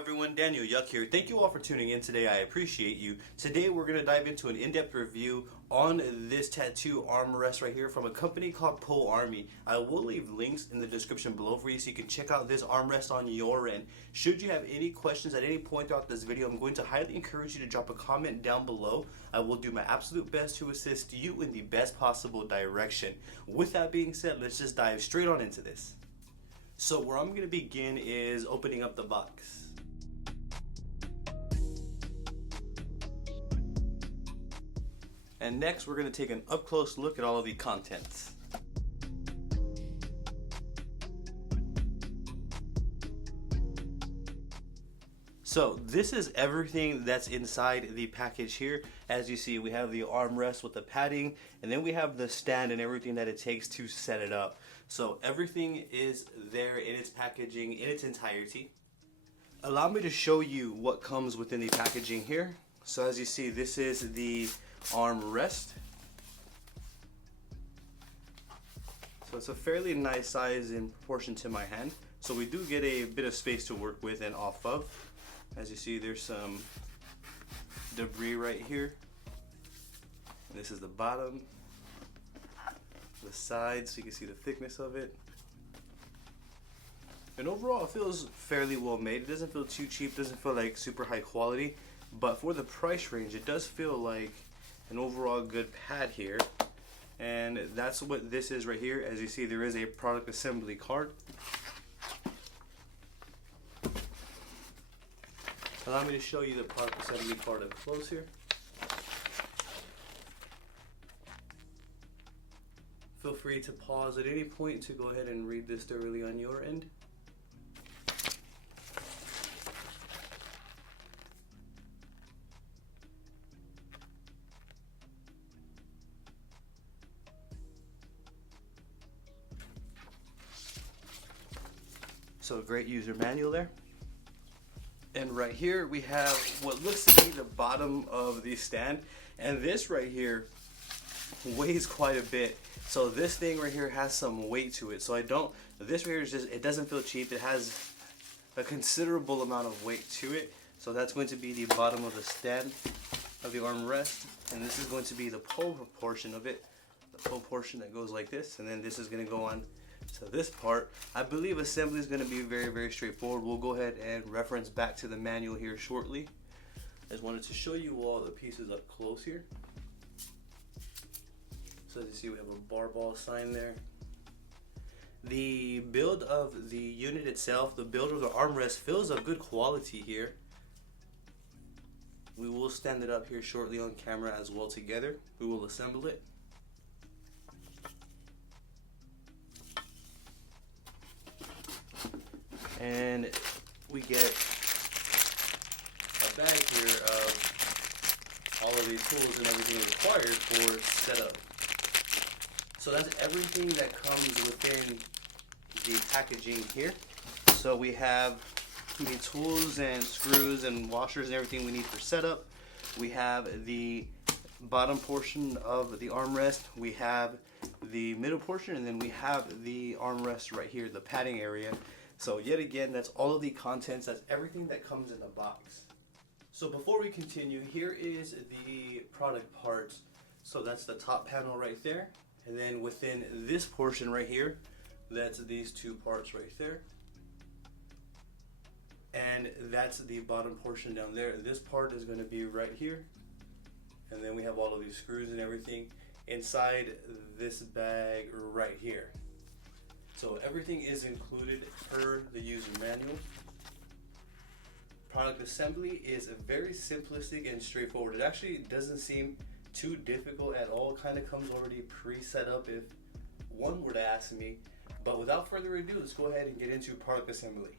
everyone, Daniel Yuck here. Thank you all for tuning in today. I appreciate you. Today we're going to dive into an in-depth review on this tattoo armrest right here from a company called Poarmeey. I will leave links in the description below for you so you can check out this armrest on your end. Should you have any questions at any point throughout this video, I'm going to highly encourage you to drop a comment down below. I will do my absolute best to assist you in the best possible direction. With that being said, let's just dive straight on into this. So where I'm going to begin is opening up the box. And next we're going to take an up close look at all of the contents. So this is everything that's inside the package here. As you see, we have the armrest with the padding, and then we have the stand and everything that it takes to set it up. So everything is there in its packaging in its entirety. Allow me to show you what comes within the packaging here. So as you see, this is the armrest. So it's a fairly nice size in proportion to my hand. So we do get a bit of space to work with and off of. As you see, there's some debris right here. And this is the bottom, the sides, so you can see the thickness of it. And overall, it feels fairly well made. It doesn't feel too cheap, doesn't feel like super high quality, but for the price range, it does feel like an overall good pad here. And that's what this is right here. As you see, there is a product assembly card. Allow me to show you the product assembly card up close here. Feel free to pause at any point to go ahead and read this thoroughly on your end. So great user manual there. And right here we have what looks to be the bottom of the stand, and this right here weighs quite a bit. So this thing right here has some weight to it. So this right here is just, it doesn't feel cheap. It has a considerable amount of weight to it. So that's going to be the bottom of the stand of the armrest, and this is going to be the pull portion of it, the pull portion that goes like this, and then this is going to go on to this part. I believe assembly is going to be very straightforward. We'll go ahead and reference back to the manual here shortly. I just wanted to show you all the pieces up close here. So as you see, we have a barball sign there. The build of the unit itself, the build of the armrest, feels of good quality here. We will stand it up here shortly on camera as well together. We will assemble it. And we get a bag here of all of the tools and everything required for setup. So that's everything that comes within the packaging here. So we have the tools and screws and washers and everything we need for setup. We have the bottom portion of the armrest. We have the middle portion, and then we have the armrest right here, the padding area. So yet again, that's all of the contents, that's everything that comes in the box. So before we continue, here is the product parts. So that's the top panel right there. And then within this portion right here, that's these two parts right there. And that's the bottom portion down there. This part is going to be right here. And then we have all of these screws and everything inside this bag right here. So everything is included per the user manual. Product assembly is very simplistic and straightforward. It actually doesn't seem too difficult at all. Kind of comes already pre-set up if one were to ask me. But without further ado, let's go ahead and get into product assembly.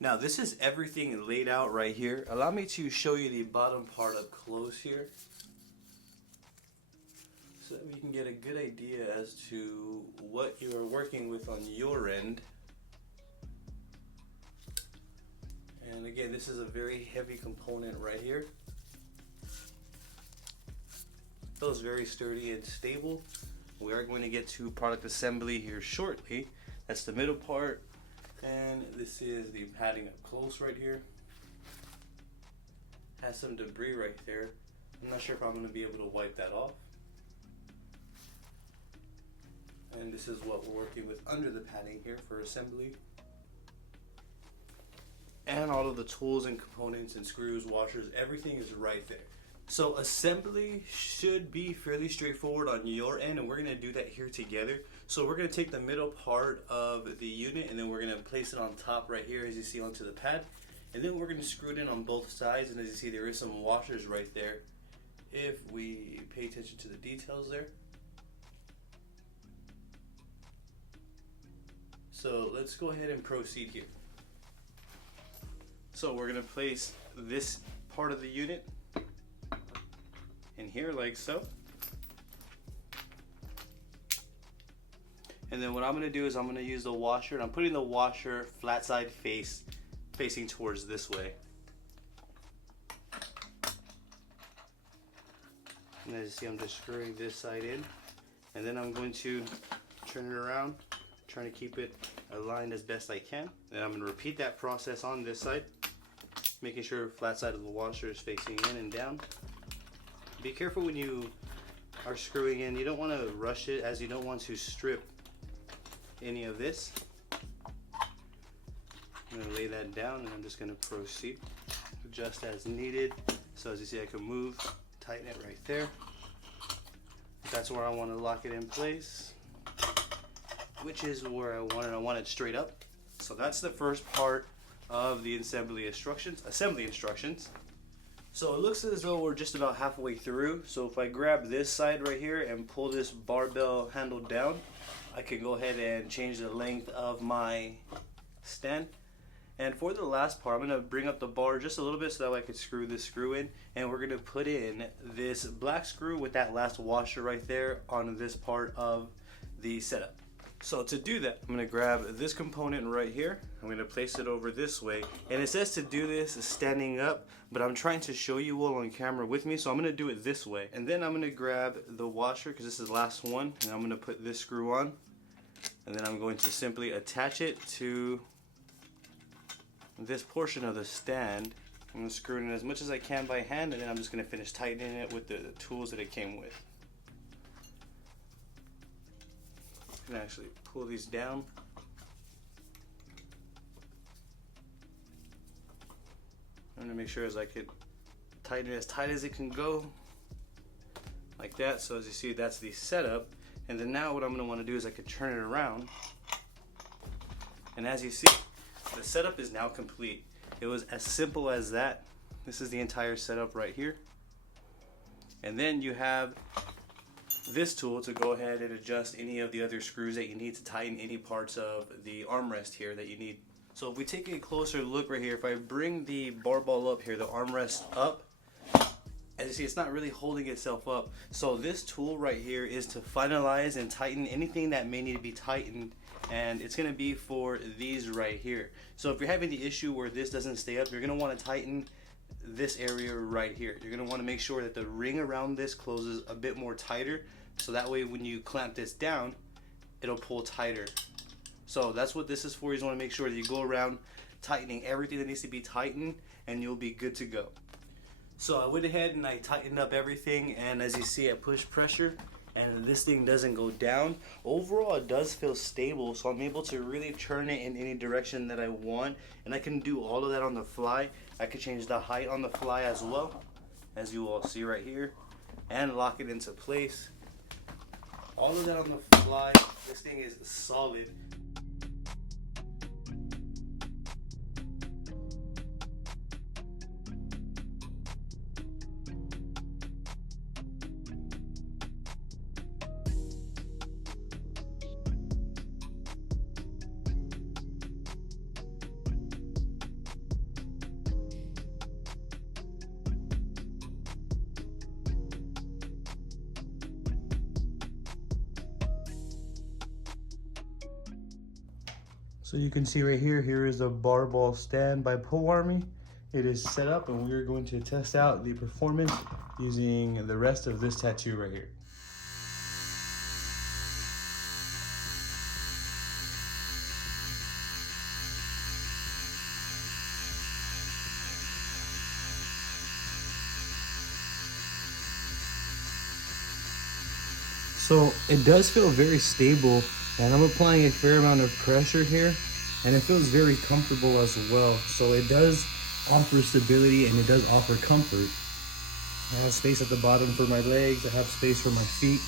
Now this is everything laid out right here. Allow me to show you the bottom part up close here, so that we can get a good idea as to what you're working with on your end. And again, this is a very heavy component right here. Feels very sturdy and stable. We are going to get to product assembly here shortly. That's the middle part. And this is the padding up close right here. Has some debris right there. I'm not sure if I'm going to be able to wipe that off. And this is what we're working with under the padding here for assembly. And all of the tools and components and screws, washers, everything is right there. So assembly should be fairly straightforward on your end, and we're going to do that here together. So we're going to take the middle part of the unit, and then we're going to place it on top right here, as you see, onto the pad. And then we're going to screw it in on both sides, and as you see, there is some washers right there if we pay attention to the details there. So let's go ahead and proceed here. So we're going to place this part of the unit in here like so. And then what I'm going to do is I'm going to use the washer, and I'm putting the washer flat side facing towards this way. And as you see, I'm just screwing this side in, and then I'm going to turn it around, trying to keep it aligned as best I can. Then I'm going to repeat that process on this side, making sure flat side of the washer is facing in and down. Be careful when you are screwing in. You don't want to rush it, as you don't want to strip any of this. I'm going to lay that down, and I'm just going to proceed just as needed. So as you see, I can move, tighten it right there. That's where I want to lock it in place, which is where I want it. I want it straight up. So that's the first part of the assembly instructions. So it looks as though we're just about halfway through. So if I grab this side right here and pull this barbell handle down, I can go ahead and change the length of my stand. And for the last part, I'm going to bring up the bar just a little bit so that way I can screw this screw in. And we're going to put in this black screw with that last washer right there on this part of the setup. So to do that, I'm going to grab this component right here. I'm going to place it over this way. And it says to do this standing up, but I'm trying to show you all on camera with me, so I'm going to do it this way. And then I'm going to grab the washer, because this is the last one, and I'm going to put this screw on. And then I'm going to simply attach it to this portion of the stand. I'm going to screw it in as much as I can by hand, and then I'm just going to finish tightening it with the tools that it came with. And actually pull these down. I'm going to make sure as I could tighten it as tight as it can go, like that. So as you see, that's the setup. And then now what I'm going to want to do is I could turn it around, and as you see, the setup is now complete. It was as simple as that. This is the entire setup right here. And then you have this tool to go ahead and adjust any of the other screws that you need to tighten any parts of the armrest here that you need. So if we take a closer look right here, if I bring the barball up here, the armrest up, as you see, it's not really holding itself up. So this tool right here is to finalize and tighten anything that may need to be tightened, and it's going to be for these right here. So if you're having the issue where this doesn't stay up, you're going to want to tighten this area right here. You're going to want to make sure that the ring around this closes a bit more tighter, so that way when you clamp this down, it'll pull tighter. So that's what this is for. You just want to make sure that you go around tightening everything that needs to be tightened, and you'll be good to go. So I went ahead and I tightened up everything, and as you see, I push pressure and this thing doesn't go down. Overall, it does feel stable, so I'm able to really turn it in any direction that I want, and I can do all of that on the fly. I could change the height on the fly as well, as you all see right here, and lock it into place. All of that on the fly. This thing is solid. So you can see right here, here is a barball stand by Poarmeey. It is set up, and we're going to test out the performance using the rest of this tattoo right here. So it does feel very stable, and I'm applying a fair amount of pressure here, and it feels very comfortable as well. So it does offer stability and it does offer comfort. I have space at the bottom for my legs, I have space for my feet.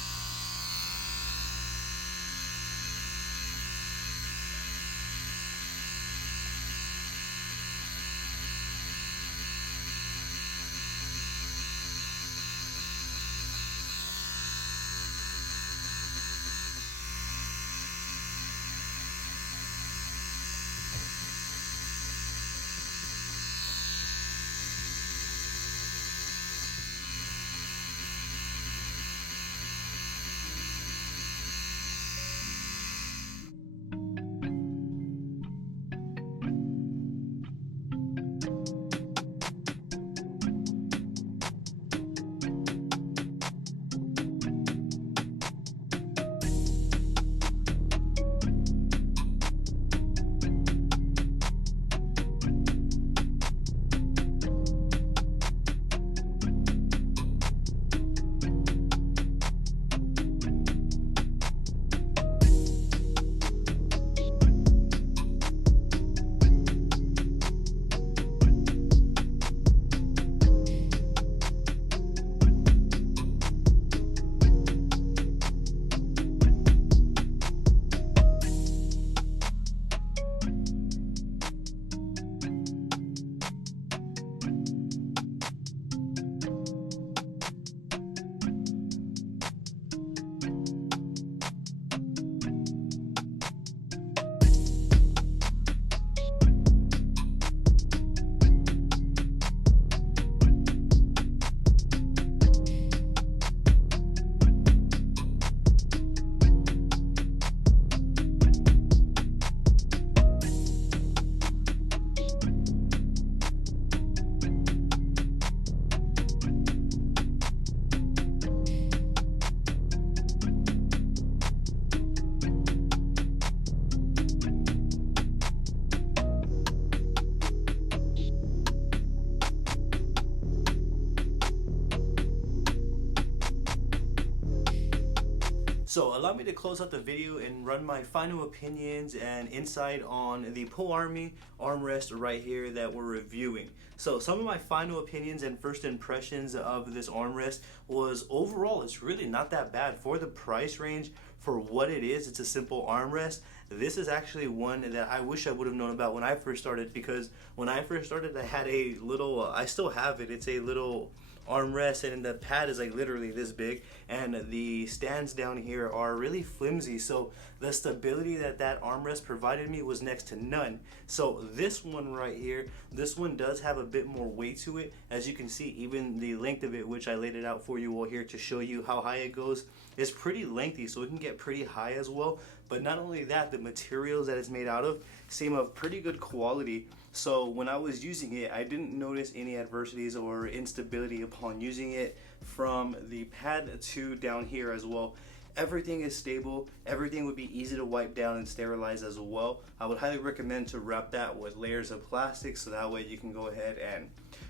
So allow me to close out the video and run my final opinions and insight on the Poarmeey armrest right here that we're reviewing. So some of my final opinions and first impressions of this armrest was overall it's really not that bad for the price range. For what it is, it's a simple armrest. This is actually one that I wish I would have known about when I first started, because when I first started I had a little, I still have it, it's a little armrest, and the pad is like literally this big, and the stands down here are really flimsy, so the stability that that armrest provided me was next to none. So this one right here, this one does have a bit more weight to it. As you can see, even the length of it, which I laid it out for you all here to show you how high it goes, is pretty lengthy, so it can get pretty high as well. But not only that, the materials that it's made out of seem of pretty good quality. So when I was using it, I didn't notice any adversities or instability upon using it from the pad to down here as well. Everything is stable, everything would be easy to wipe down and sterilize as well. I would highly recommend to wrap that with layers of plastic, so that way you can go ahead and,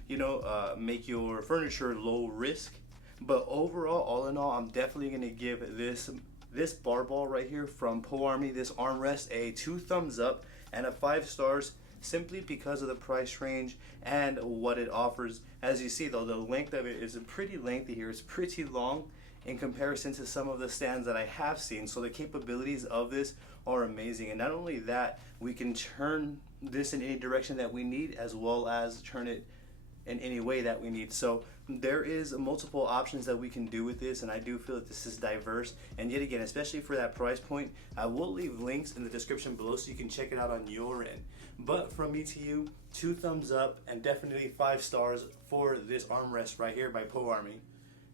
you know, make your furniture low risk. But overall, all in all, I'm definitely going to give this barball right here from Poarmeey, this armrest, a 2 thumbs up and a 5 stars, simply because of the price range and what it offers. As you see though, the length of it is pretty lengthy here. It's pretty long in comparison to some of the stands that I have seen. So the capabilities of this are amazing. And not only that, we can turn this in any direction that we need, as well as turn it in any way that we need. So there is multiple options that we can do with this, and I do feel that this is diverse. And yet again, especially for that price point, I will leave links in the description below so you can check it out on your end. But from me to you, 2 thumbs up and definitely 5 stars for this armrest right here by Poarmeey.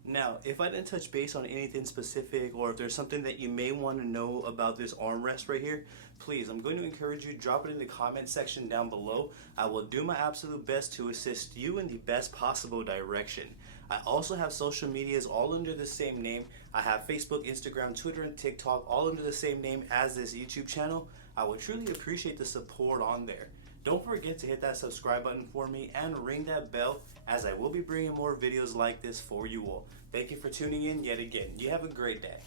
Now, if I didn't touch base on anything specific, or if there's something that you may want to know about this armrest right here, please, I'm going to encourage you, drop it in the comment section down below. I will do my absolute best to assist you in the best possible direction. I also have social medias all under the same name. I have Facebook, Instagram, Twitter, and TikTok all under the same name as this YouTube channel. I would truly appreciate the support on there. Don't forget to hit that subscribe button for me and ring that bell, as I will be bringing more videos like this for you all. Thank you for tuning in yet again. You have a great day.